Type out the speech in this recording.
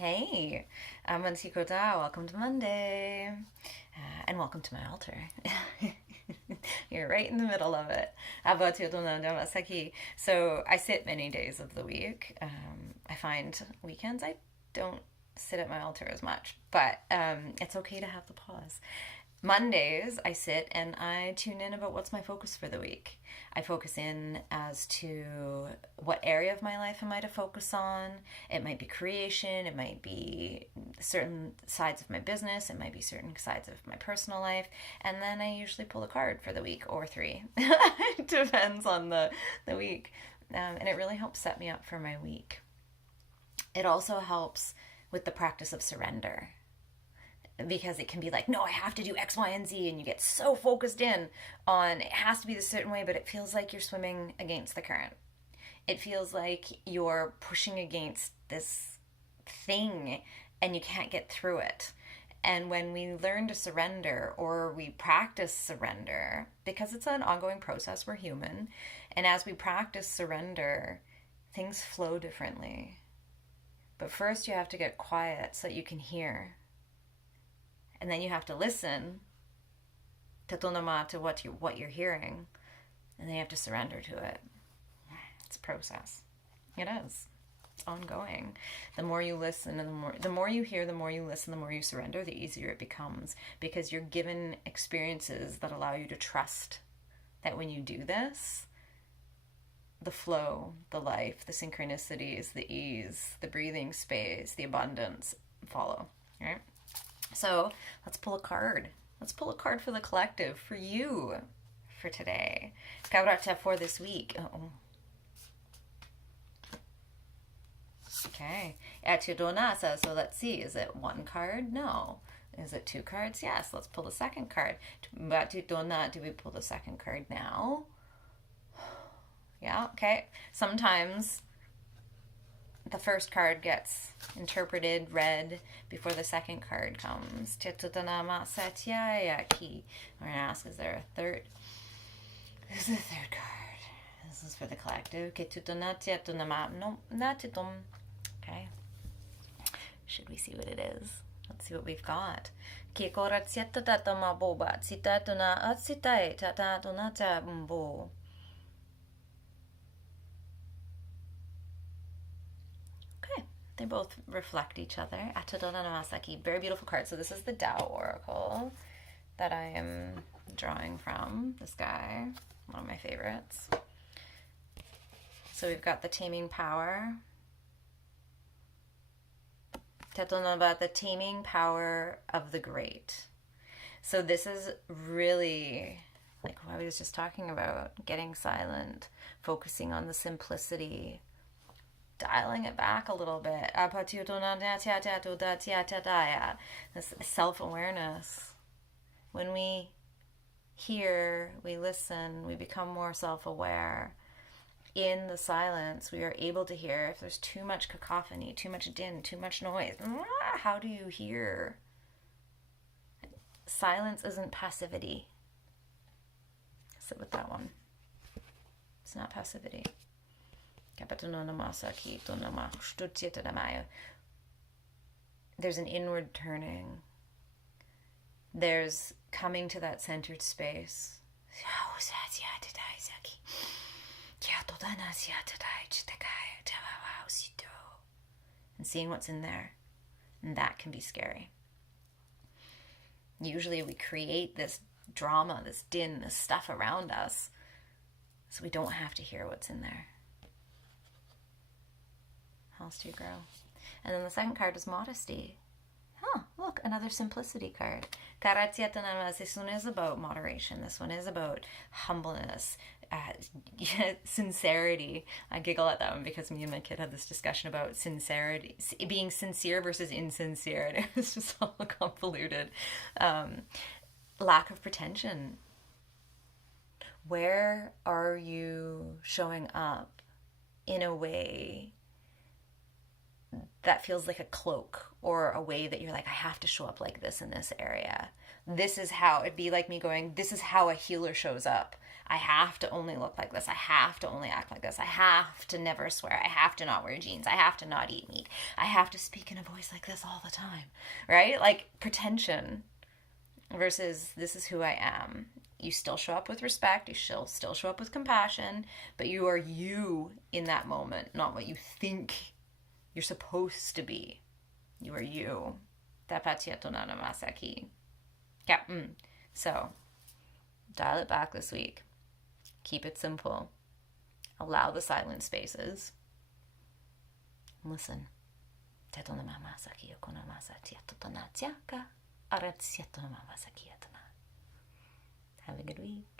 Hey, I'm Mansi Tao. Welcome to Monday. And welcome to my altar. You're right in the middle of it. So I sit many days of the week. I find weekends I don't sit at my altar as much, but it's okay to have the pause. Mondays, I sit and I tune in about what's my focus for the week. I focus in as to what area of my life am I to focus on. It might be creation, it might be certain sides of my business, it might be certain sides of my personal life, and then I usually pull a card for the week or three. It depends on the week. And it really helps set me up for my week. It also helps with the practice of surrender, because it can be like, no, I have to do X, Y, and Z, and you get so focused in on it has to be this certain way, but it feels like you're swimming against the current. It feels like you're pushing against this thing and you can't get through it. And when we learn to surrender, or we practice surrender, because it's an ongoing process, we're human, and as we practice surrender, things flow differently. But first you have to get quiet so that you can hear. And then you have to listen to what you're hearing, and then you have to surrender to it. It's a process. It is. It's ongoing. The more you listen, and the more you hear, the more you listen, the more you surrender, the easier it becomes, because you're given experiences that allow you to trust that when you do this, the flow, the life, the synchronicities, the ease, the breathing space, the abundance follow. Right? So let's pull a card. Let's pull a card for the collective, for you, for today. Kaurata for this week. Uh-oh. Okay. Atudonasa. So let's see. Is it one card? No. Is it two cards? Yes. Let's pull the second card. Batudona. Do we pull the second card now? Yeah. Okay. Sometimes the first card gets interpreted, read, before the second card comes. We're going to ask, is there a third? This is the third card. This is for the collective. No, okay. Should we see what it is? Let's see what we've got. They both reflect each other. Very beautiful card. So this is the Tao Oracle that I am drawing from. This guy, one of my favorites. So we've got the taming power. About the taming power of the great. So this is really like what I was just talking about, getting silent, focusing on the simplicity, dialing it back a little bit. This self-awareness. When we hear, we listen, we become more self-aware. In the silence, we are able to hear if there's too much cacophony, too much din, too much noise. How do you hear? Silence isn't passivity. Sit with that one. It's not passivity. There's an inward turning. There's coming to that centered space. And seeing what's in there. And that can be scary. Usually we create this drama, this din, this stuff around us, so we don't have to hear what's in there. How else do you grow? And then the second card is modesty. Huh, look, another simplicity card. This one is about moderation. This one is about humbleness, sincerity. I giggle at that one because me and my kid had this discussion about sincerity, being sincere versus insincere, and it was just all convoluted. Lack of pretension. Where are you showing up in a way that feels like a cloak, or a way that you're like, I have to show up like this in this area? This is how, it'd be like me going, this is how a healer shows up. I have to only look like this. I have to only act like this. I have to never swear. I have to not wear jeans. I have to not eat meat. I have to speak in a voice like this all the time, right? Like pretension versus this is who I am. You still show up with respect. You still show up with compassion, but you are you in that moment, not what you think you're supposed to be. You are you. Yeah. So dial it back this week. Keep it simple. Allow the silent spaces. Listen. Have a good week.